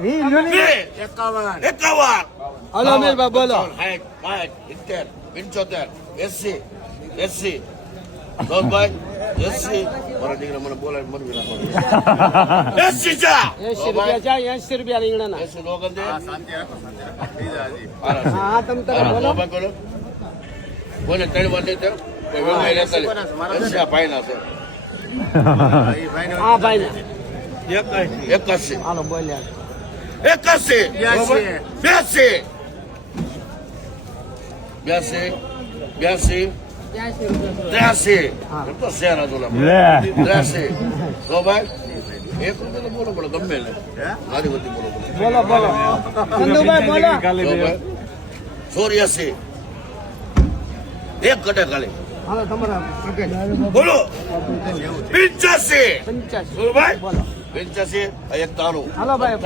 51 હાલો અમીરભાઈ બોલો 60 70 75 80 ભાઈ 80 મારા દીકરા મને બોલાય મરવી નાખો 80 ચા 80 રૂપિયા જાય 80 રૂપિયા રીંગણાના 80 લોગન દે હા તમ તારે બોલો બોલે ત્રણ વાર દેતો કોઈ વેમાઈ લેતા લે 80 ભાઈ ના છે હા ભાઈ ના 81 હાલો બોલ્યા 81 82 83 તો શેર હતો 83 તો ભાઈ એક રૂપિયા તો બોલો બોલો ગમે ને મારી વતી બોલો બોલો બોલો ચંદુભાઈ બોલો 84 એક કટે ખાલી હાલો તમારા બોલો 85 85 ભાઈ બોલો 85 એક તારું હાલો ભાઈ